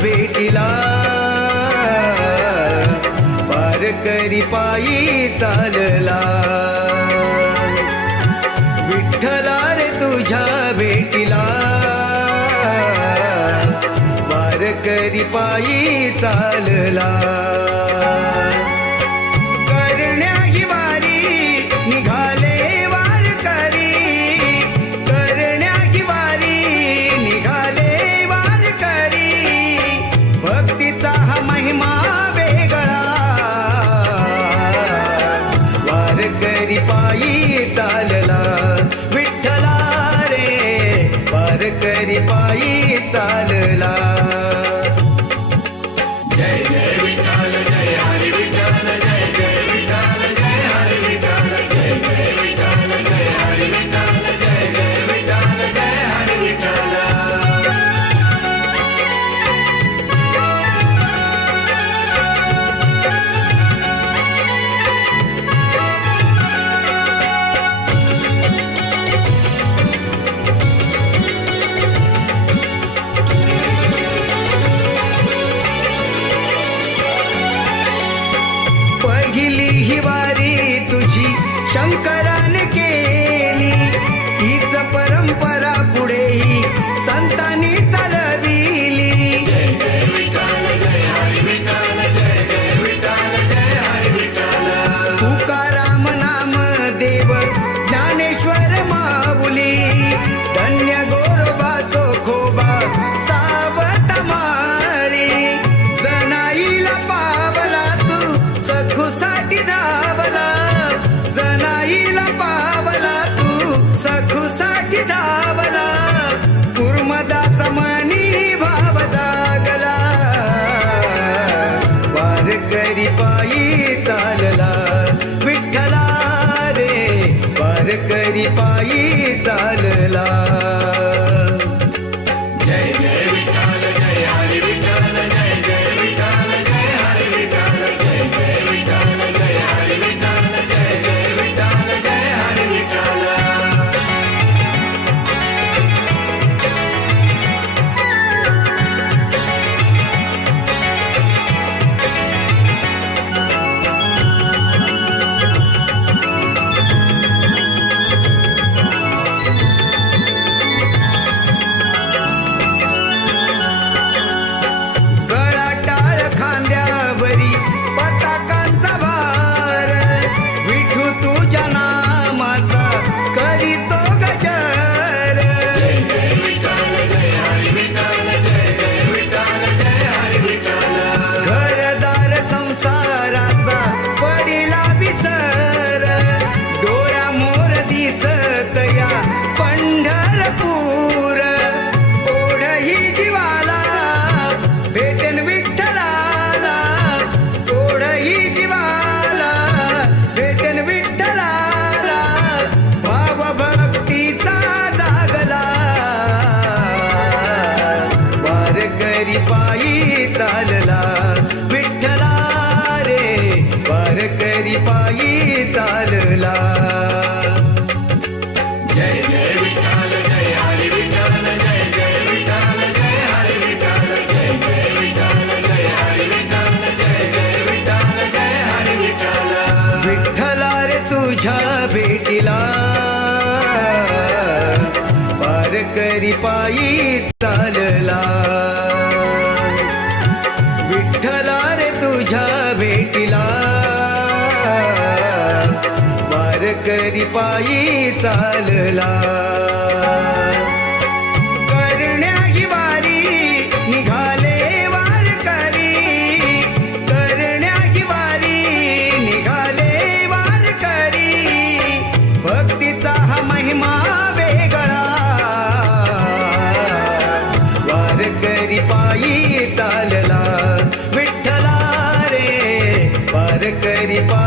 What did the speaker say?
भेटीला वारकरी पायी चालला विठ्ठला रे तुझ्या भेटीला वारकरी पायी चालला करण्याही वारी निघाले वारकरी करण्याही वारी निघाले वारकरी भक्तीचा हा महिमा वेगळा वारकरी पायी चालला विठ्ठला रे वारकरी पायी चालला जय जय विठ्ठल जय हरी विठ्ठल जय जय विठ्ठल जय हरी विठ्ठल जय जय विठ्ठल जय हरी विठ्ठल जय जय विठ्ठल जय हरी विठ्ठल पहिली ही वारी तुझी शंकराने केली हीच परंपरा पुढेही संतांनी चालविली जय जय विठ्ठल जय हरी विठ्ठल जय जय विठ्ठल जय हरी विठ्ठल तुकाराम नाम देव ज्ञानेश्वर माऊली धन्य गोरोबाचो खोबा सावत माळी जनाईला पावला तू सखूसाठी धावला जनाईला पावला तू सखूसाठी धावला कुर्मदास मनी भाव जागला वारकरी पायी चालला विठ्ठला रे वारकरी पायी चालला जय जय विठ्ठल जय हरी विठ्ठल जय जय विठ्ठल जय हरी विठ्ठल जय जय विठ्ठल जय हरी विठ्ठल जय जय विठ्ठल जय हरी विठ्ठल गळा टाळ खांद्यावरी पताकांचा भार विठू तुझ्या नामाचा करीतो गजर जय जय विठ्ठल जय हरी विठ्ठल जय जय विठ्ठल जय हरी विठ्ठल घरदार संसाराचा पडिला विसर डोळ्या मोर दिसत या पंढरपूर ओढही जीवाला भेटेन विठ्ठलाला ओढही जीवाला भेटेन विठ्ठलाला भाव भक्तीचा जागला वारकरी पायी चालला विठ्ठला रे वारकरी पायी चालला जय जय विठ्ठल जय हरी विठ्ठल जय जय विठ्ठल जय हरी विठ्ठल जय जय विठ्ठल जय हरी विठ्ठल जय जय विठ्ठल जय हरी विठ्ठल विठ्ठला रे तुझ्या भेटीला वारकरी पायी चालला विठ्ठला रे तुझ्या भेटीला वारकरी पायी चालला करण्याही वारी निघाले वारकरी करण्याही वारी निघाले वारकरी भक्तीचा हा महिमा वेगळा वारकरी पायी चालला विठ्ठला रे वारकरी पायी